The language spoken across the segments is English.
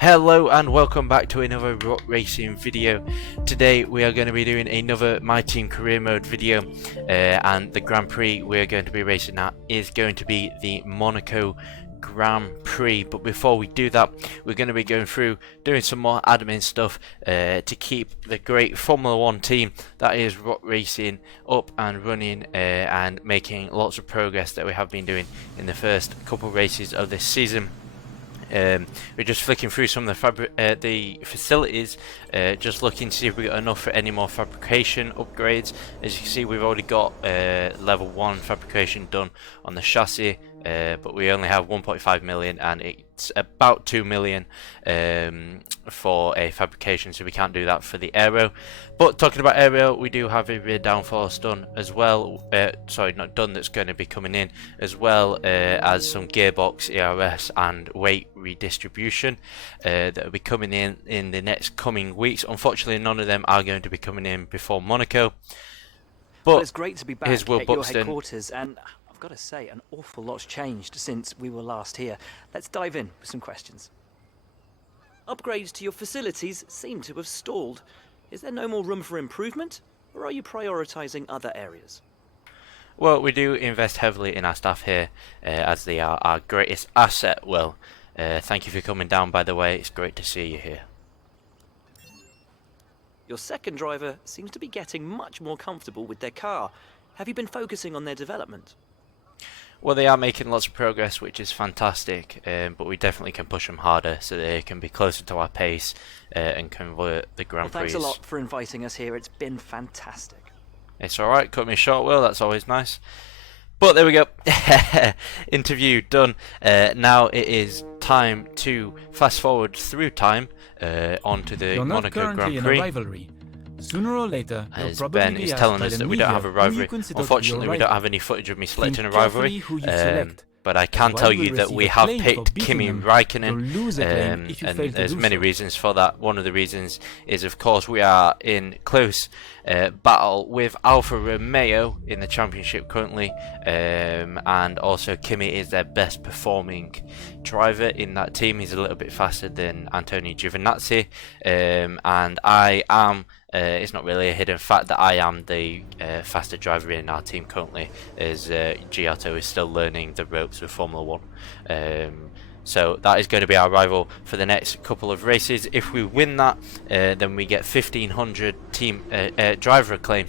Hello and welcome back to another Rocc Racing video. Today we are going to be doing another My Team Career Mode video, and the Grand Prix we're going to be racing at is going to be the Monaco Grand Prix. But before we do that, we're going to be going through doing some more admin stuff to keep the great Formula 1 team that is Rocc Racing up and running, and making lots of progress that we have been doing in the first couple races of this season. We're just flicking through some of the facilities, just looking to see if we got enough for any more fabrication upgrades. As you can see, we've already got level 1 fabrication done on the chassis, but we only have 1.5 million and it's about 2 million for a fabrication, so we can't do that for the aero. But talking about aero, we do have a rear downforce done as well, sorry, not done, that's going to be coming in, as well as some gearbox, ERS and weight redistribution that will be coming in the next coming weeks. Unfortunately, none of them are going to be coming in before Monaco. But well, it's great to be back at your Buxton. headquarters, and I've got to say, an awful lot's changed since we were last here. Let's dive in with some questions. Upgrades to your facilities seem to have stalled. Is there no more room for improvement, or are you prioritising other areas? Well, we do invest heavily in our staff here, as they are our greatest asset. Well, thank you for coming down, by the way. It's great to see you here. Your second driver seems to be getting much more comfortable with their car. Have you been focusing on their development? Well, they are making lots of progress, which is fantastic, but we definitely can push them harder so they can be closer to our pace and convert the Grand Prix. Well, thanks a lot for inviting us here. It's been fantastic. It's alright, cut me short, Will, that's always nice. But there we go. Interview done. Now it is time to fast forward through time onto the Monaco Grand Prix. In a rivalry. Sooner or later, as Ben is telling us that we don't have a rivalry. Unfortunately, we don't have any footage of me selecting a rivalry, but I can tell you that we have picked Kimi Raikkonen, and there's many reasons for that. One of the reasons is, of course, we are in close battle with Alfa Romeo in the championship currently, and also Kimi is their best performing driver in that team. He's a little bit faster than Antonio Giovinazzi, and I am, it's not really a hidden fact that I am the faster driver in our team currently, as Giotto is still learning the ropes of Formula 1. So that is going to be our rival for the next couple of races. If we win that, then we get 1500 team driver acclaim,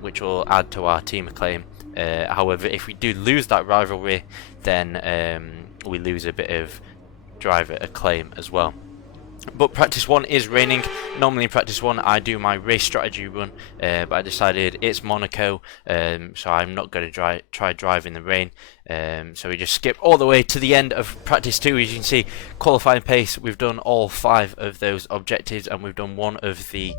which will add to our team acclaim. However, if we do lose that rivalry, then we lose a bit of driver acclaim as well. But practice 1 is raining. Normally in practice 1 I do my race strategy run, but I decided it's Monaco, so I'm not going to try drive in the rain. So we just skip all the way to the end of practice 2. As you can see, qualifying pace, we've done all 5 of those objectives, and we've done one of the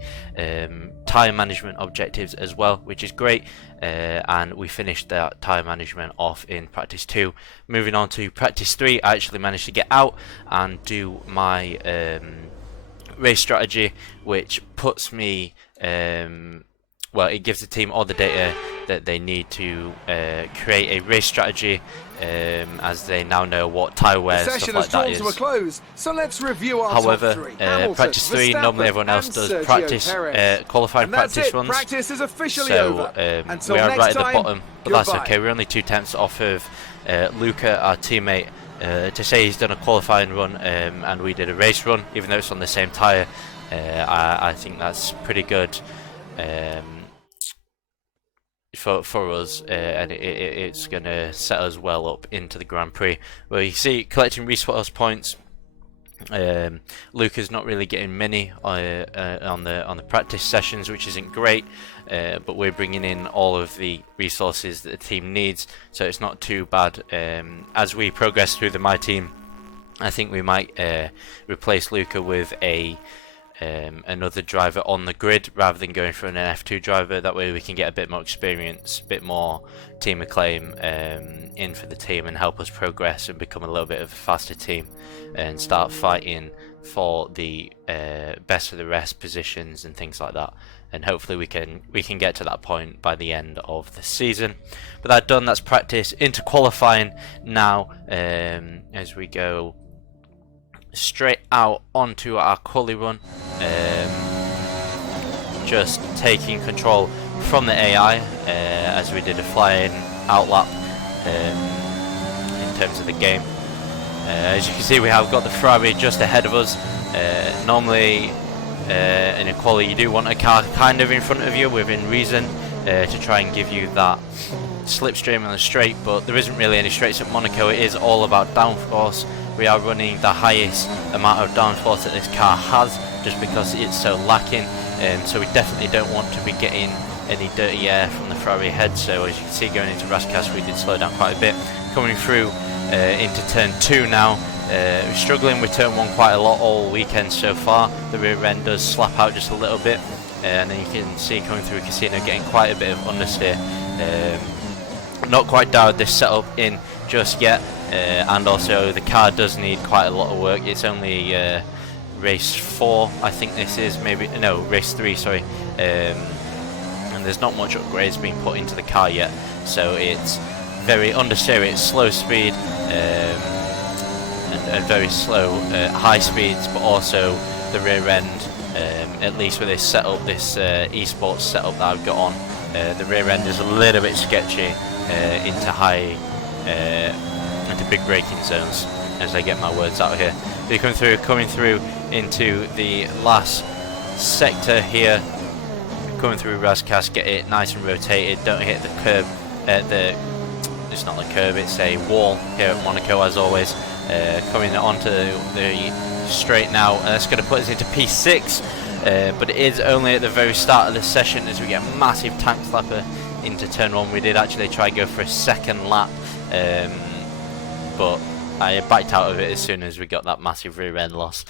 tyre management objectives as well, which is great. And we finished that tyre management off in practice 2. Moving on to practice 3, I actually managed to get out and do my race strategy, which puts me, well, it gives the team all the data that they need to create a race strategy, as they now know what tyre wear and stuff like that is. To a close, so let's review our However, top 3. practice 3, normally everyone else does practice qualifying practice runs. Practice is officially so over. We are right at the bottom, but that's okay. We're only 2 tenths off of Luca, our teammate, to say he's done a qualifying run, and we did a race run, even though it's on the same tyre. I think that's pretty good for us, and it's going to set us well up into the Grand Prix. Well, you see, collecting resource points. Luca's not really getting many on the practice sessions, which isn't great, but we're bringing in all of the resources that the team needs, so it's not too bad. As we progress through the My Team, I think we might replace Luca with another driver on the grid rather than going for an F2 driver. That way we can get a bit more experience, a bit more team acclaim in for the team, and help us progress and become a little bit of a faster team and start fighting for the best of the rest positions and things like that. And hopefully we can get to that point by the end of the season. But that done, that's practice. Into qualifying now, as we go straight out onto our quali run, just taking control from the AI as we did a flying outlap in terms of the game. As you can see, we have got the Ferrari just ahead of us. Normally in a quali you do want a car kind of in front of you within reason to try and give you that slipstream on the straight, but there isn't really any straights at Monaco. It is all about downforce. We are running the highest amount of downforce that this car has just because it's so lacking, so we definitely don't want to be getting any dirty air from the Ferrari head. So as you can see, going into Raskas we did slow down quite a bit. Coming through into turn 2 now, we're struggling with turn 1 quite a lot all weekend so far. The rear end does slap out just a little bit, and then you can see coming through Casino getting quite a bit of understeer. Not quite dialed this setup in just yet, and also the car does need quite a lot of work. It's only race 4 I think this is, maybe no, race 3, sorry, and there's not much upgrades being put into the car yet, so it's very understeer, it's slow speed and very slow high speeds, but also the rear end, at least with this setup, this esports setup that I've got on, the rear end is a little bit sketchy into high, into big braking zones, as I get my words out here. So you're coming through into the last sector here, coming through Raskas, get it nice and rotated, don't hit the curb, it's not the curb, it's a wall here at Monaco as always. Coming onto the straight now, and that's going to put us into P6, but it is only at the very start of the session as we get a massive tank slapper into turn 1. We did actually try to go for a second lap, but I backed out of it as soon as we got that massive rear end loss.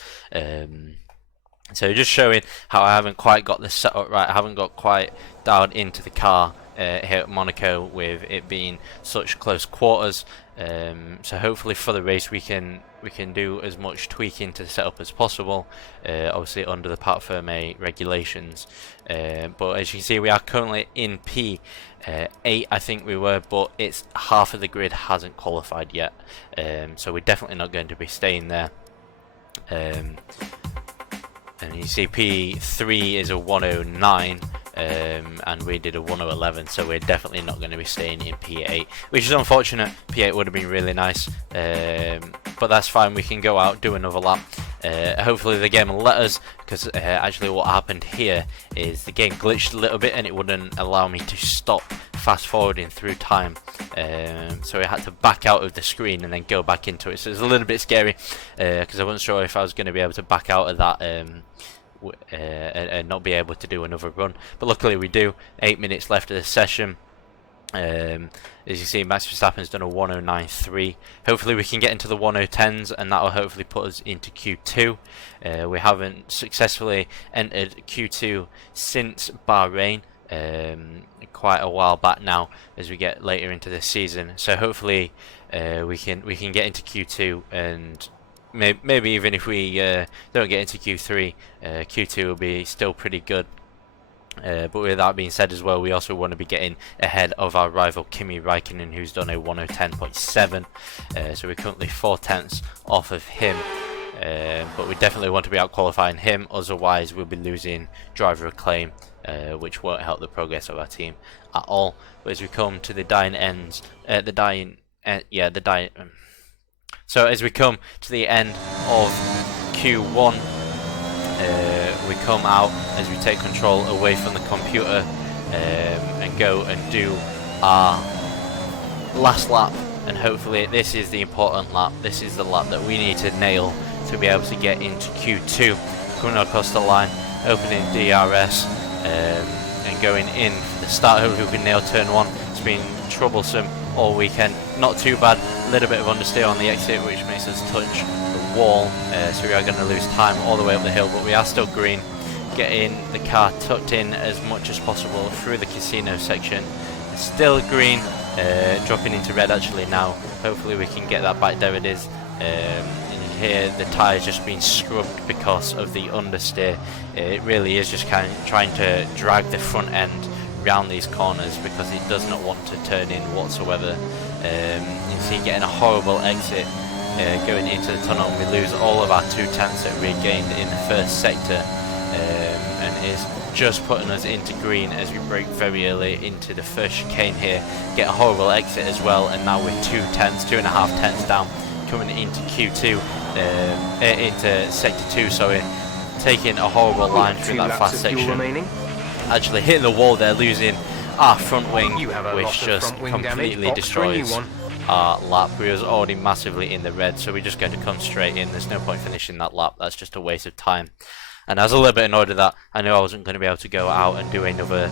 So just showing how I haven't quite got this set up right, I haven't got quite dialed into the car here at Monaco with it being such close quarters. So hopefully for the race we can do as much tweaking to the setup as possible, obviously under the Part Ferme regulations. But as you can see, we are currently in P8 I think we were, but it's half of the grid hasn't qualified yet, so we're definitely not going to be staying there. And you see P3 is a 109, and we did a 1011, so we're definitely not going to be staying in P8, which is unfortunate. P8 would have been really nice, but that's fine. We can go out, do another lap. Hopefully the game will let us, because actually what happened here is the game glitched a little bit and it wouldn't allow me to stop fast forwarding through time, so I had to back out of the screen and then go back into it. So it's a little bit scary, because I wasn't sure if I was going to be able to back out of that and not be able to do another run, but luckily we do. 8 minutes left of the session. As you see, Max Verstappen's done a 109.3. Hopefully we can get into the 110s, and that will hopefully put us into Q2. We haven't successfully entered Q2 since Bahrain, quite a while back now, as we get later into the season. So hopefully we can get into Q2, and maybe even if we don't get into Q3, Q2 will be still pretty good. But with that being said as well, we also want to be getting ahead of our rival Kimi Räikkönen, who's done a 110.7, so we're currently 4/10 off of him, but we definitely want to be out qualifying him, otherwise we'll be losing driver acclaim, which won't help the progress of our team at all. But as we come to the dying ends, so as we come to the end of Q1, we come out as we take control away from the computer, and go and do our last lap, and hopefully this is the important lap. This is the lap that we need to nail to be able to get into Q2. Coming across the line, opening DRS, and going in for the start. Hopefully we can nail turn 1. It's been troublesome all weekend, not too bad, a little bit of understeer on the exit which makes us touch the wall, so we are going to lose time all the way up the hill, but we are still green, getting the car tucked in as much as possible through the casino section. Still green, dropping into red actually now. Hopefully we can get that back. There it is. And here the tyres just being scrubbed because of the understeer. It really is just kind of trying to drag the front end round these corners because it does not want to turn in whatsoever. You see getting a horrible exit going into the tunnel, and we lose all of our 2 tenths that we gained in the first sector, and is just putting us into green as we brake very early into the first chicane here, get a horrible exit as well, and now we're 2.5 tenths down, coming into Q2, into sector 2, sorry, taking a horrible line through that fast section, actually hitting the wall there, losing our front wing, which just completely destroys our lap. We was already massively in the red, so we're just going to come straight in. There's no point finishing that lap, that's just a waste of time. And I was a little bit annoyed at that. I knew I wasn't going to be able to go out and do another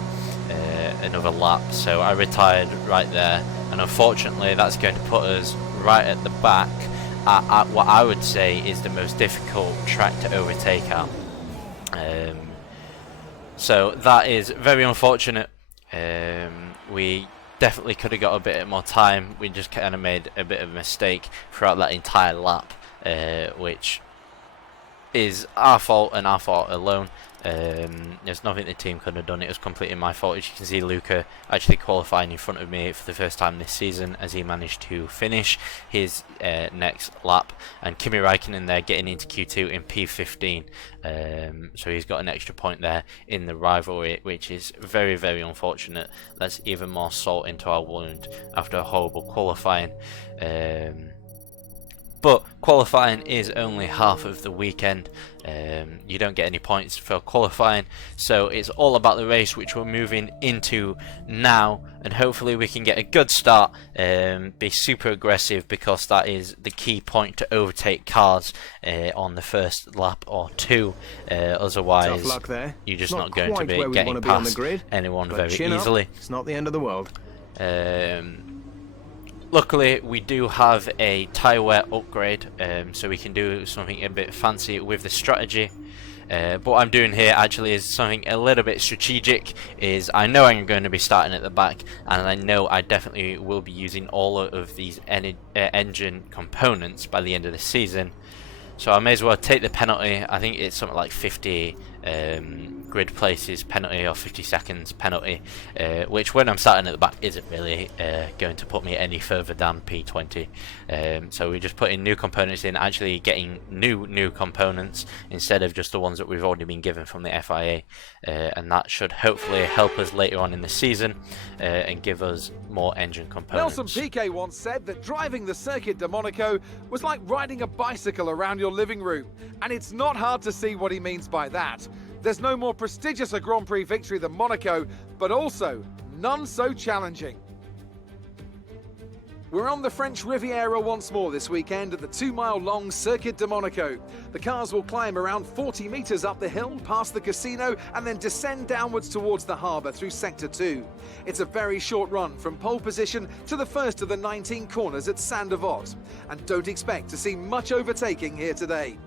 lap, so I retired right there, and unfortunately that's going to put us right at the back at what I would say is the most difficult track to overtake at. So that is very unfortunate. We definitely could have got a bit more time. We just kind of made a bit of a mistake throughout that entire lap, which is our fault and our fault alone. There's nothing the team could have done. It was completely my fault. As you can see, Luca actually qualifying in front of me for the first time this season, as he managed to finish his next lap, and Kimi Räikkönen there getting into Q2 in P15. So he's got an extra point there in the rivalry, which is very, very unfortunate. That's even more salt into our wound after a horrible qualifying. But qualifying is only half of the weekend. You don't get any points for qualifying, so it's all about the race, which we're moving into now, and hopefully we can get a good start, be super aggressive, because that is the key point to overtake cars on the first lap or two. Otherwise you're just not going to be getting past anyone very easily. It's not the end of the world. Luckily, we do have a tyre wear upgrade, so we can do something a bit fancy with the strategy. But what I'm doing here actually is something a little bit strategic. Is I know I'm going to be starting at the back, and I know I definitely will be using all of these engine components by the end of the season. So I may as well take the penalty. I think it's something like 50 grid places penalty or 50 seconds penalty, which when I'm starting at the back isn't really going to put me any further than P20. So we're just putting new components in, actually getting new components instead of just the ones that we've already been given from the FIA, and that should hopefully help us later on in the season and give us more engine components. Nelson Piquet once said that driving the Circuit de Monaco was like riding a bicycle around your living room, and it's not hard to see what he means by that. There's no more prestigious a Grand Prix victory than Monaco, but also none so challenging. We're on the French Riviera once more this weekend at the 2-mile-long Circuit de Monaco. The cars will climb around 40 metres up the hill, past the casino, and then descend downwards towards the harbour through Sector 2. It's a very short run from pole position to the first of the 19 corners at Saint-Devote, and don't expect to see much overtaking here today.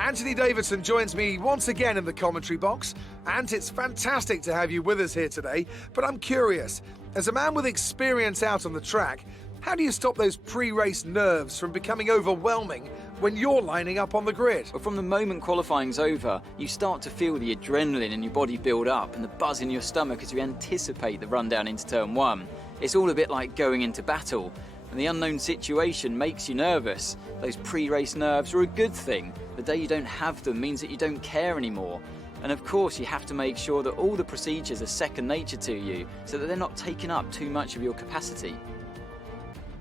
Anthony Davidson joins me once again in the commentary box, and it's fantastic to have you with us here today, but I'm curious, as a man with experience out on the track, how do you stop those pre-race nerves from becoming overwhelming when you're lining up on the grid? Well, from the moment qualifying's over, you start to feel the adrenaline in your body build up and the buzz in your stomach as you anticipate the run down into turn 1. It's all a bit like going into battle, and the unknown situation makes you nervous. Those pre-race nerves are a good thing. The day you don't have them means that you don't care anymore. And of course, you have to make sure that all the procedures are second nature to you, so that they're not taking up too much of your capacity.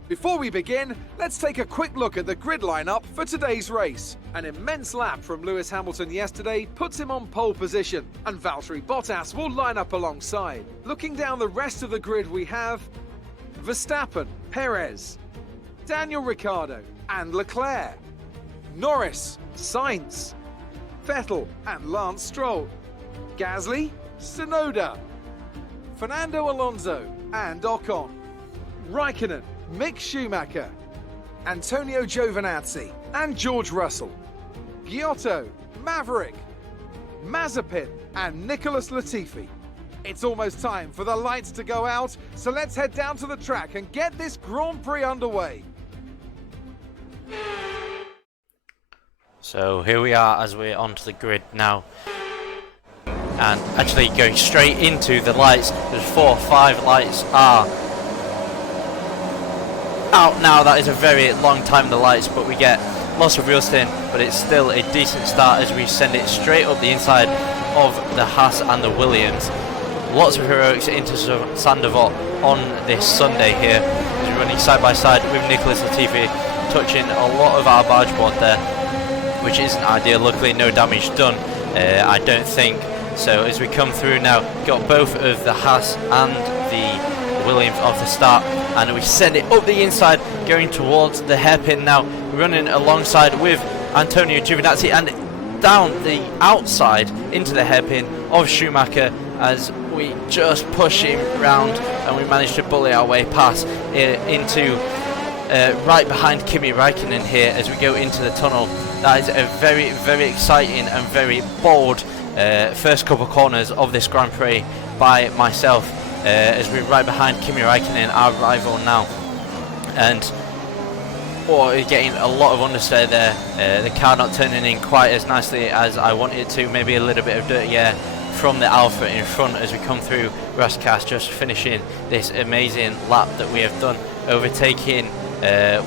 Before we begin, let's take a quick look at the grid lineup for today's race. An immense lap from Lewis Hamilton yesterday puts him on pole position, and Valtteri Bottas will line up alongside. Looking down the rest of the grid, we have Verstappen, Perez, Daniel Ricciardo and Leclerc, Norris, Sainz, Vettel and Lance Stroll, Gasly, Tsunoda, Fernando Alonso and Ocon, Raikkonen, Mick Schumacher, Antonio Giovinazzi and George Russell, Giotto, Maverick, Mazepin and Nicholas Latifi. It's almost time for the lights to go out, so let's head down to the track and get this Grand Prix underway. So here we are as we're onto the grid now, and actually going straight into the lights. There's 4 or 5 lights are out now. That is a very long time in the lights, but we get lots of wheel spin, but it's still a decent start as we send it straight up the inside of the Haas and the Williams. Lots of heroics into Sandoval on this Sunday here, as we're running side by side with Nicholas Latifi, touching a lot of our barge board there, which isn't ideal. Luckily no damage done, I don't think. So as we come through now, got both of the Haas and the Williams off the start, and we send it up the inside, going towards the hairpin now, running alongside with Antonio Giovinazzi, and down the outside into the hairpin of Schumacher, as we just push him round and we manage to bully our way past into right behind Kimi Räikkönen here as we go into the tunnel. That is a very, very exciting and very bold first couple corners of this Grand Prix by myself, as we're right behind Kimi Räikkönen, our rival now, and getting a lot of understeer there. The car not turning in quite as nicely as I wanted it to, maybe a little bit of dirty air from the Alpha in front as we come through Raskas, just finishing this amazing lap that we have done, overtaking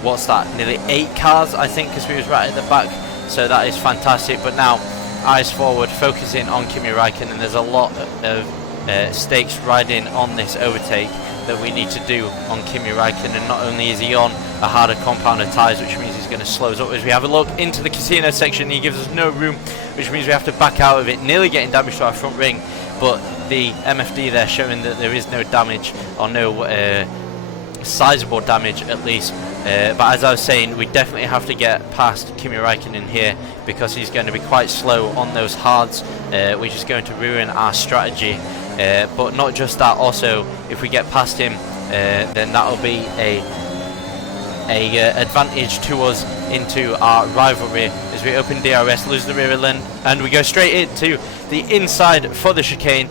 what's that, nearly 8 cars I think, because we was right at the back, so that is fantastic. But now eyes forward, focusing on Kimi Räikkönen, and there's a lot of stakes riding on this overtake that we need to do on Kimi Räikkönen. Not only is he on a harder compound of tyres, which means he's going to slow us up. As we have a look into the casino section, he gives us no room, which means we have to back out of it, nearly getting damage to our front ring, but the MFD there showing that there is no damage, or no sizable damage at least. But as I was saying, we definitely have to get past Kimi Räikkönen here, because he's going to be quite slow on those hards, which is going to ruin our strategy. But not just that, also if we get past him, then that'll be a advantage to us into our rivalry, as we open DRS, lose the rear end, and we go straight into the inside for the chicane.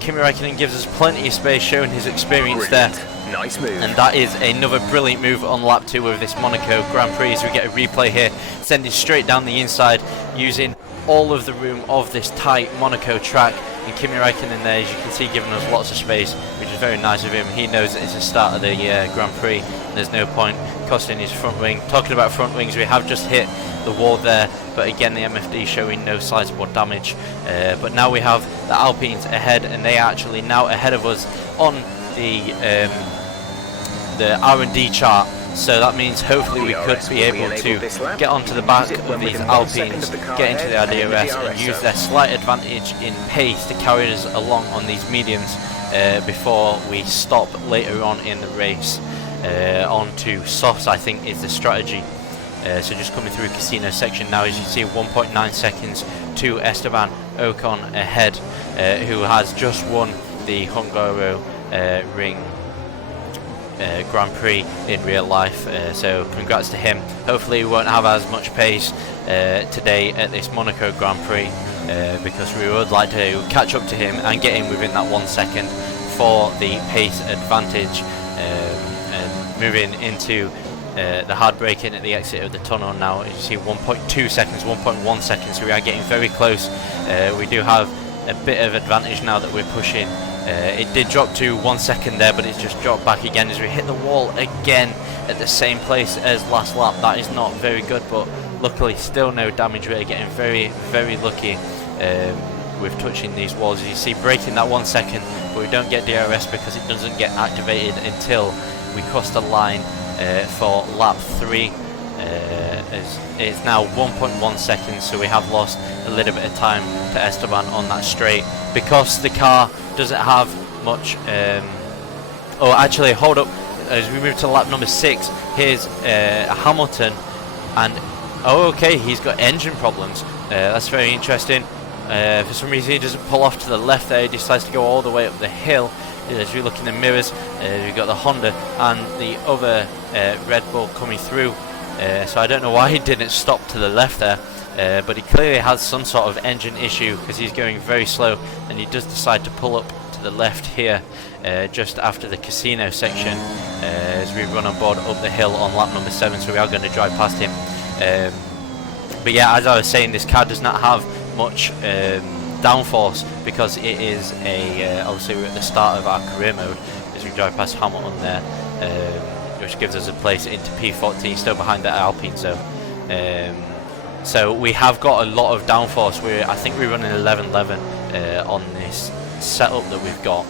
Kimi Räikkönen gives us plenty of space, showing his experience there. Nice move. And that is another brilliant move on lap 2 of this Monaco Grand Prix, as we get a replay here, sending straight down the inside, using all of the room of this tight Monaco track. And Kimi Räikkönen there, as you can see, giving us lots of space, which is very nice of him. He knows that it's the start of the Grand Prix, and there's no point costing his front wing. Talking about front wings, we have just hit the wall there, but again the MFD showing no sizable damage. But now we have the Alpines ahead, and they are actually now ahead of us on the R&D chart. So that means hopefully we could be able to get onto the back of these Alpines, get into the RDRS, and use their slight advantage in pace to carry us along on these mediums before we stop later on in the race. Onto softs, I think, is the strategy. So just coming through casino section now, as you see, 1.9 seconds to Esteban Ocon ahead, who has just won the Hungaro Ring Grand Prix in real life, so congrats to him. Hopefully we won't have as much pace today at this Monaco Grand Prix, because we would like to catch up to him and get in within that 1 second for the pace advantage. And moving into the hard braking at the exit of the tunnel now, as you see, 1.2 seconds, 1.1 seconds, so we are getting very close. We do have a bit of advantage now that we're pushing. It did drop to 1 second there, but it's just dropped back again as we hit the wall again at the same place as last lap. That is not very good, but luckily still no damage. We're getting very, very lucky with touching these walls. As you see, breaking that 1 second, but we don't get DRS because it doesn't get activated until we cross the line for lap 3. It's now 1.1 seconds, so we have lost a little bit of time to Esteban on that straight, because the car doesn't have much. Oh, actually, hold up. As we move to lap number 6, here's Hamilton, and oh, okay, he's got engine problems. That's very interesting. For some reason, he doesn't pull off to the left there. He decides to go all the way up the hill. As we look in the mirrors, we've got the Honda and the other Red Bull coming through. So I don't know why he didn't stop to the left there, but he clearly has some sort of engine issue, because he's going very slow, and he does decide to pull up to the left here just after the casino section, as we run on board up the hill on lap number 7, so we are going to drive past him. But yeah, as I was saying, this car does not have much downforce, because it is obviously we're at the start of our career mode as we drive past Hamilton there. which gives us a place into P14, still behind the Alpine zone. So we have got a lot of downforce. I think we're running 11-11 on this setup that we've got,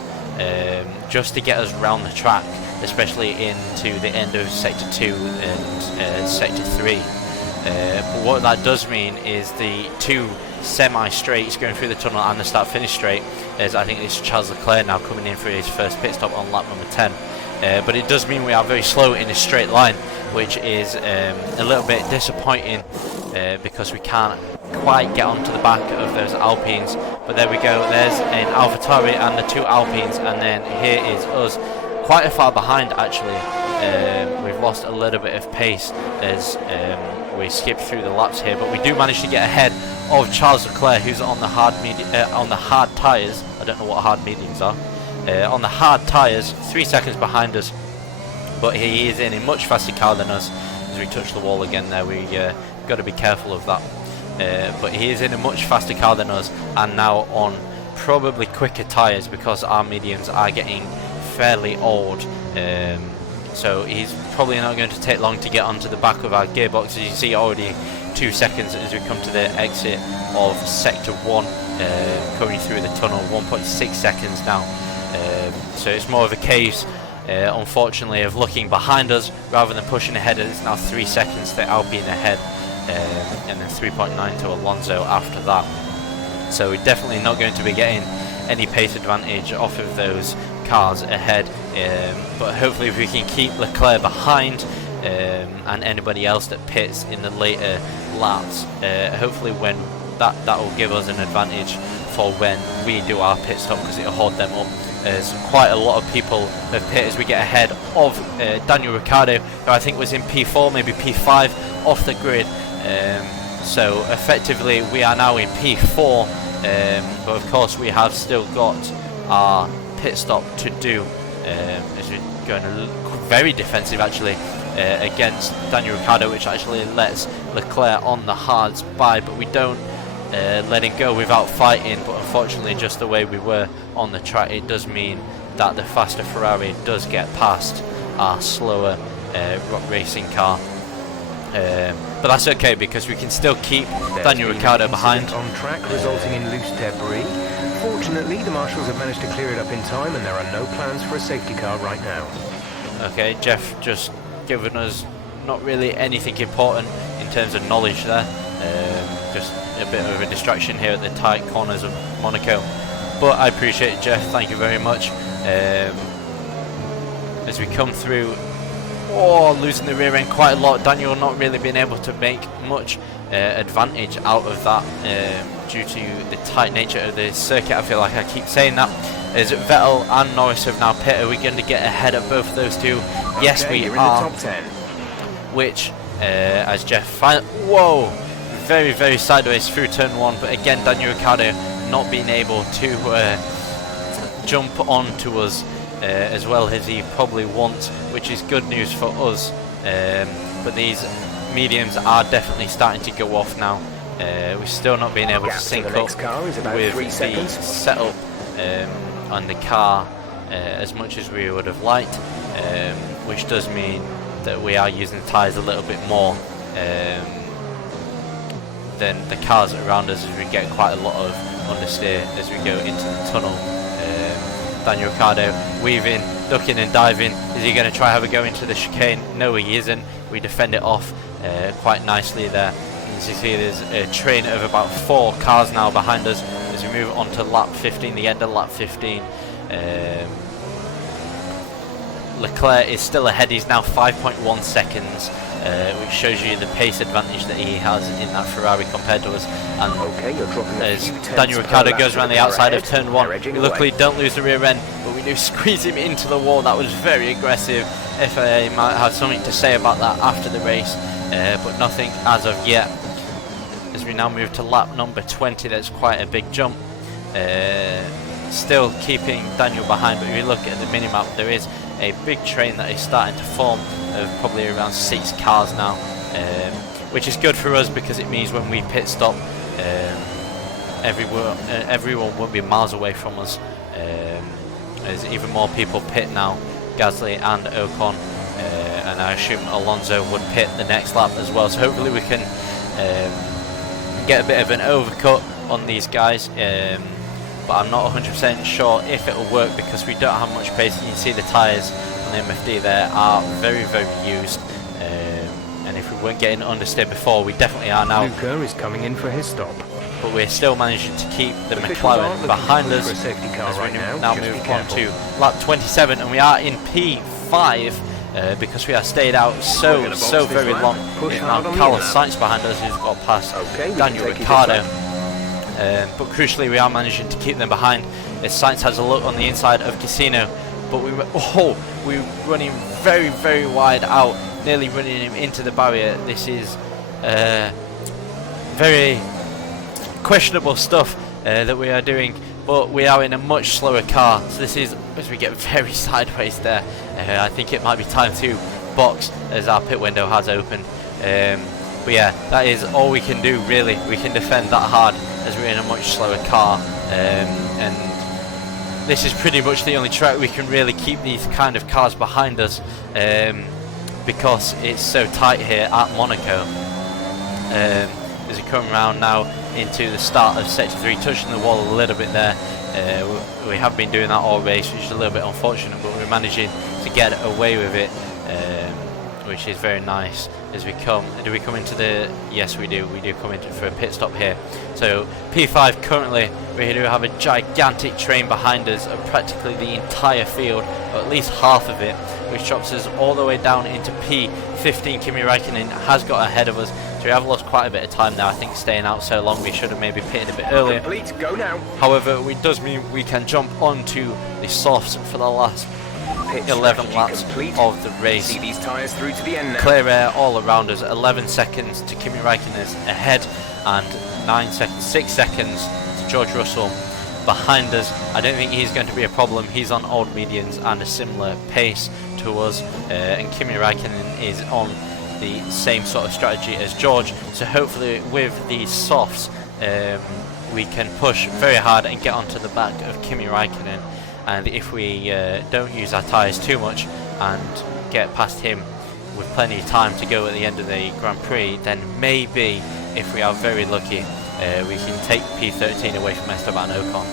just to get us around the track, especially into the end of Sector 2 and Sector 3. But what that does mean is the 2 semi-straights going through the tunnel and the start-finish straight, as I think it's Charles Leclerc now coming in for his first pit stop on lap number 10. But it does mean we are very slow in a straight line, which is a little bit disappointing, because we can't quite get onto the back of those Alpines. But there we go, there's an AlphaTauri and the 2 Alpines, and then here is us, quite a far behind actually. We've lost a little bit of pace as we skip through the laps here, but we do manage to get ahead of Charles Leclerc, who's on the hard tyres. I don't know what hard mediums are. On the hard tyres, 3 seconds behind us, but he is in a much faster car than us. As we touch the wall again there, we got to be careful of that. But he is in a much faster car than us, and now on probably quicker tyres, because our mediums are getting fairly old. So he's probably not going to take long to get onto the back of our gearbox. As you see, already 2 seconds as we come to the exit of Sector 1, coming through the tunnel, 1.6 seconds now. So it's more of a case, unfortunately, of looking behind us rather than pushing ahead. It's now 3 seconds to Alpine ahead, and then 3.9 to Alonso after that. So we're definitely not going to be getting any pace advantage off of those cars ahead, but hopefully if we can keep Leclerc behind, and anybody else that pits in the later laps, hopefully when that will give us an advantage for when we do our pit stop, because it'll hold them up. There's quite a lot of people that pit as we get ahead of Daniel Ricciardo, who I think was in P4, maybe P5 off the grid. So effectively we are now in P4, but of course we have still got our pit stop to do, as we're going to look very defensive actually against Daniel Ricciardo, which actually lets Leclerc on the hards by, but we don't let him go without fighting. But unfortunately, just the way we were on the track, it does mean that the faster Ferrari does get past our slower Rocc Racing car. But that's okay, because we can still keep Daniel Ricciardo behind. On track, resulting in loose debris. Fortunately, the marshals have managed to clear it up in time, and there are no plans for a safety car right now. Okay, Jeff just given us not really anything important in terms of knowledge there. Just a bit of a distraction here at the tight corners of Monaco. But I appreciate it, Jeff. Thank you very much. As we come through, losing the rear end quite a lot. Daniel not really being able to make much advantage out of that due to the tight nature of the circuit. I feel like I keep saying that. As Vettel and Norris have now pit, are we going to get ahead of both of those two? Okay, yes, we are. In the top 10. Which, as Jeff very, very sideways through turn 1, but again Daniel Ricciardo not being able to jump onto us as well as he probably wants, which is good news for us. But these mediums are definitely starting to go off now. We're still not being able to sync up with the setup on the car as much as we would have liked, which does mean that we are using the tyres a little bit more than the cars around us, as we get quite a lot of understeer as we go into the tunnel. Daniel Ricciardo weaving, ducking and diving. Is he going to try have a go into the chicane? No, he isn't. We defend it off quite nicely there. And as you see, there's a train of about 4 cars now behind us as we move on to lap 15, the end of lap 15. Leclerc is still ahead. He's now 5.1 seconds, which shows you the pace advantage that he has in that Ferrari compared to us. And as Daniel Ricciardo goes around the outside of turn 1, we luckily don't lose the rear end, but we do squeeze him into the wall. That was very aggressive. FIA might have something to say about that after the race, but nothing as of yet. As we now move to lap number 20, that's quite a big jump. Still keeping Daniel behind, but if you look at the minimap, there is a big train that is starting to form of probably around 6 cars now, which is good for us because it means when we pit stop, everyone won't be miles away from us. There's even more people pit now. Gasly and Ocon and I assume Alonso would pit the next lap as well. So hopefully we can get a bit of an overcut on these guys, but I'm not 100% sure if it will work because we don't have much pace. You can see the tyres on the MFD there are very, very used, and if we weren't getting understeer before, we definitely are now. Luca is coming in for his stop. But we're still managing to keep the McLaren behind us as we now move on to lap 27, and we are in P5 because we are stayed out so very long. Now Carlos Sainz behind us, who's got past Daniel Ricciardo, but crucially we are managing to keep them behind as Sainz has a look on the inside of Casino, but we're running very wide out, nearly running him into the barrier. This is very questionable stuff that we are doing, but we are in a much slower car, so this is as we get very sideways there. I think it might be time to box as our pit window has opened, but yeah, that is all we can do really. We can defend that hard as we're in a much slower car, and this is pretty much the only track we can really keep these kind of cars behind us, because it's so tight here at Monaco. As we come around now into the start of sector 3, touching the wall a little bit there. We have been doing that all race, which is a little bit unfortunate, but we're managing to get away with it, which is very nice. As we come into the, yes we do come into for a pit stop here. So P5 currently, we do have a gigantic train behind us of practically the entire field, or at least half of it, which drops us all the way down into P15. Kimi Räikkönen has got ahead of us, so we have lost quite a bit of time now. I think staying out so long, we should have maybe pitted a bit earlier. Go now. However, it does mean we can jump onto the softs for the last 11 laps of the race. See these tyres through to the end now. Clear air all around us, 11 seconds to Kimi Räikkönen's ahead, and 6 seconds to George Russell behind us. I don't think he's going to be a problem. He's on old medians and a similar pace to us, and Kimi Räikkönen is on the same sort of strategy as George, so hopefully with these softs we can push very hard and get onto the back of Kimi Räikkönen, and if we don't use our tyres too much and get past him with plenty of time to go at the end of the Grand Prix, then maybe if we are very lucky we can take P13 away from Esteban Ocon,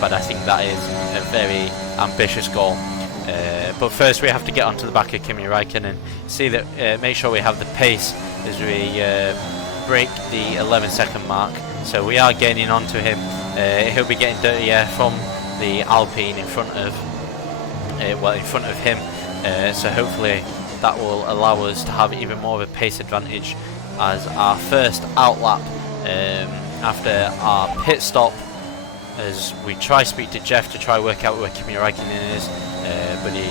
but I think that is a very ambitious goal. But first we have to get onto the back of Kimi Räikkönen, see that, make sure we have the pace as we break the 11-second mark. So we are gaining onto him. He'll be getting dirty air from the Alpine in front of him. So hopefully that will allow us to have even more of a pace advantage as our first outlap after our pit stop. As we try to speak to Jeff to try work out where Kimi Räikkönen is, but he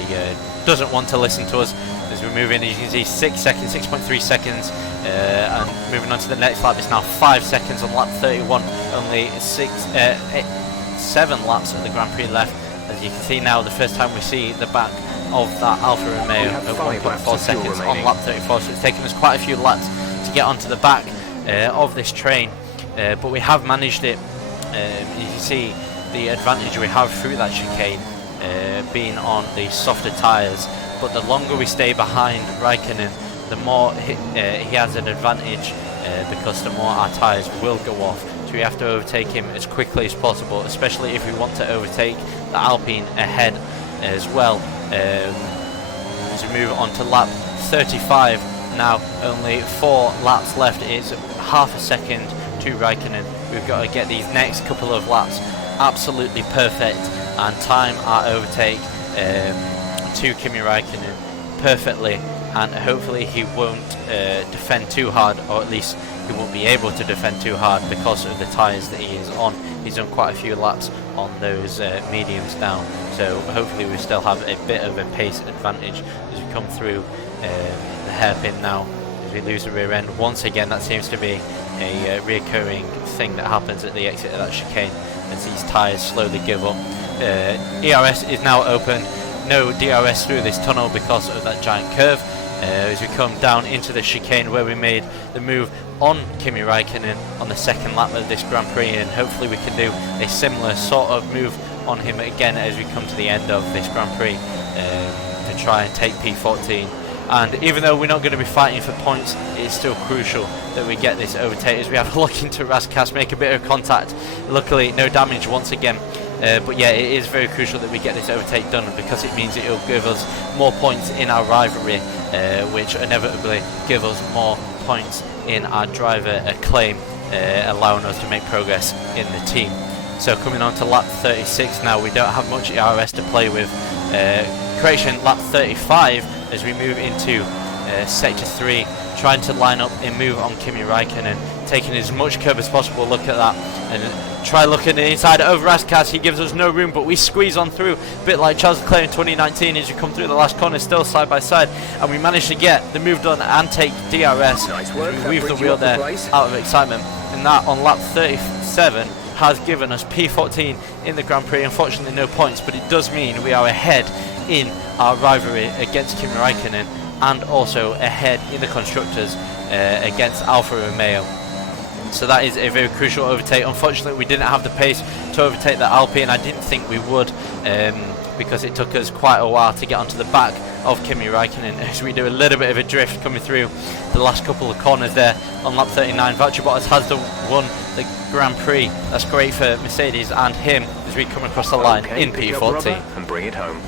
doesn't want to listen to us. As we move in, as you can see, 6.3 seconds, and moving on to the next lap. It's now 5 seconds on lap 31. Only 7 laps of the Grand Prix left. As you can see now, the first time we see the back of that Alfa Romeo at 1.4 seconds on lap 34. So it's taken us quite a few laps to get onto the back of this train, but we have managed it. You can see the advantage we have through that chicane, being on the softer tyres, but the longer we stay behind Räikkönen, the more he has an advantage, because the more our tyres will go off. So we have to overtake him as quickly as possible, especially if we want to overtake the Alpine ahead as well. As we move on to lap 35 now, only 4 laps left. It's half a second to Räikkönen. We've got to get these next couple of laps absolutely perfect and time our overtake to Kimi Räikkönen perfectly, and hopefully he won't defend too hard, or at least he won't be able to defend too hard because of the tyres that he is on. He's done quite a few laps on those mediums now, so hopefully we still have a bit of a pace advantage as we come through the hairpin now. As we lose the rear end once again, that seems to be a reoccurring thing that happens at the exit of that chicane as these tyres slowly give up. ERS is now open, no DRS through this tunnel because of that giant curve. As we come down into the chicane where we made the move on Kimi Räikkönen on the second lap of this Grand Prix, and hopefully we can do a similar sort of move on him again as we come to the end of this Grand Prix, to try and take P14 And even though we're not going to be fighting for points, it's still crucial that we get this overtake as we have a look into Rocc, make a bit of contact. Luckily, no damage once again. But yeah, it is very crucial that we get this overtake done, because it means it will give us more points in our rivalry, which inevitably give us more points in our driver acclaim, allowing us to make progress in the team. So coming on to lap 36 now, we don't have much ERS to play with. Correction, lap 35 as we move into sector 3, trying to line up a move on Kimi Räikkönen, taking as much curb as possible. Look at that, and try looking the inside over Rocc. He gives us no room, but we squeeze on through, a bit like Charles Leclerc in 2019 as you come through the last corner, still side by side, and we manage to get the move done and take DRS. Nice work. We weave the wheel there out of excitement, and that on lap 37 has given us P14 in the Grand Prix. Unfortunately no points, but it does mean we are ahead in our rivalry against Kimi Räikkönen, and also ahead in the constructors against Alfa Romeo. So that is a very crucial overtake. Unfortunately we didn't have the pace to overtake the Alpine. I didn't think we would, because it took us quite a while to get onto the back of Kimi Räikkönen as we do a little bit of a drift coming through the last couple of corners there on lap 39. Valtteri Bottas has won the Grand Prix. That's great for Mercedes and him as we come across the line in P14 and bring it home.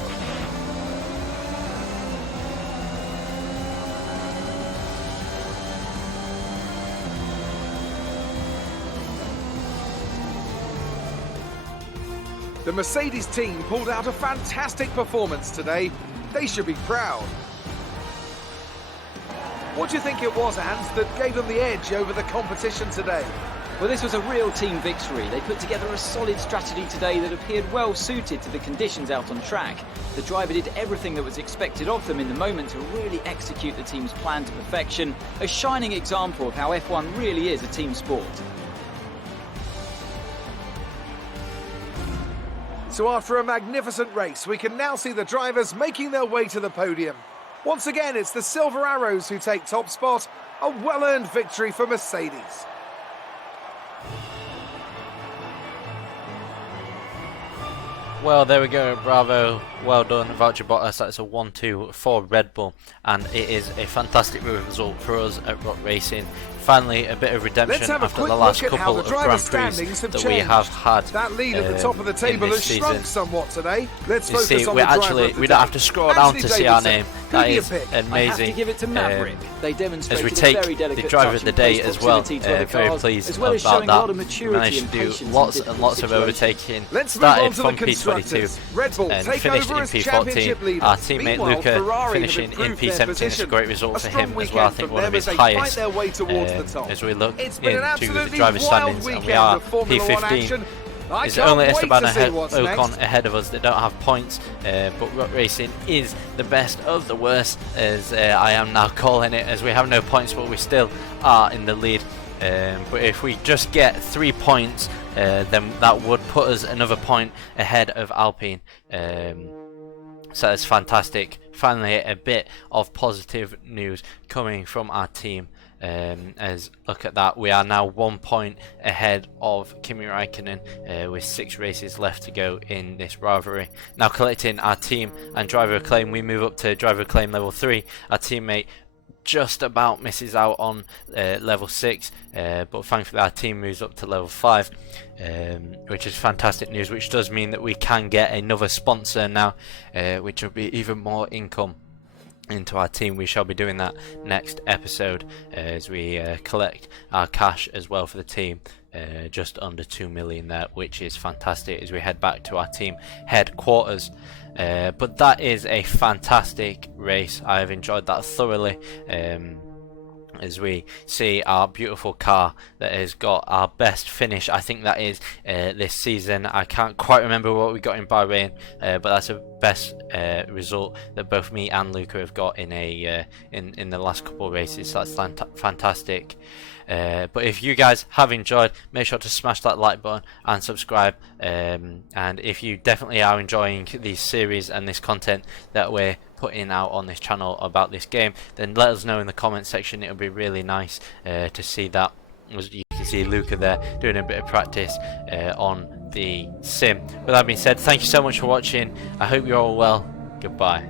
The Mercedes team pulled out a fantastic performance today. They should be proud. What do you think it was, Ant, that gave them the edge over the competition today? Well, this was a real team victory. They put together a solid strategy today that appeared well suited to the conditions out on track. The driver did everything that was expected of them in the moment to really execute the team's plan to perfection. A shining example of how F1 really is a team sport. So after a magnificent race, we can now see the drivers making their way to the podium. Once again, it's the Silver Arrows who take top spot. A well-earned victory for Mercedes. Well, there we go, bravo, well done Valtteri Bottas. That's a 1-2 for Red Bull, and it is a fantastic result for us at Rocc Racing. Finally, a bit of redemption after the last couple of Grand Prix that we have had. That lead at the top of the table has shrunk somewhat today. Let's focus on we the driver of the we don't have to scroll down to see our name. That is amazing. I have to give it to Maverick. They demonstrated as we take a very delicate the driver of the day as well. Very pleased as well as about showing a lot of that. maturity We managed to do lots and lots of overtaking. Started from P22 and finished in P14. Our teammate Luca finishing in P17 is a great result for him as well. I think one of his highest as we look into the driver standings, and we are P15. It's only Esteban Ocon ahead of us that don't have points, but Rocc Racing is the best of the worst, as I am now calling it, as we have no points but we still are in the lead. But if we just get 3 points, then that would put us another point ahead of Alpine. So that's fantastic. Finally, a bit of positive news coming from our team. As look at that, we are now 1 point ahead of Kimi Räikkönen with 6 races left to go in this rivalry. Now collecting our team and driver acclaim, we move up to driver acclaim level 3. Our teammate just about misses out on level 6, but thankfully our team moves up to level 5, which is fantastic news, which does mean that we can get another sponsor now, which will be even more income into our team. We shall be doing that next episode as we collect our cash as well for the team, just under 2 million there, which is fantastic as we head back to our team headquarters. But that is a fantastic race. I have enjoyed that thoroughly, as we see our beautiful car that has got our best finish, I think that is this season. I can't quite remember what we got in Bahrain, but that's the best result that both me and Luca have got in a in the last couple of races. So that's fantastic. But if you guys have enjoyed, make sure to smash that like button and subscribe, and if you definitely are enjoying these series and this content that we're putting out on this channel about this game, then let us know in the comment section. It would be really nice to see that. As you can see Luca there doing a bit of practice on the sim. With that being said, thank you so much for watching. I hope you're all well. Goodbye.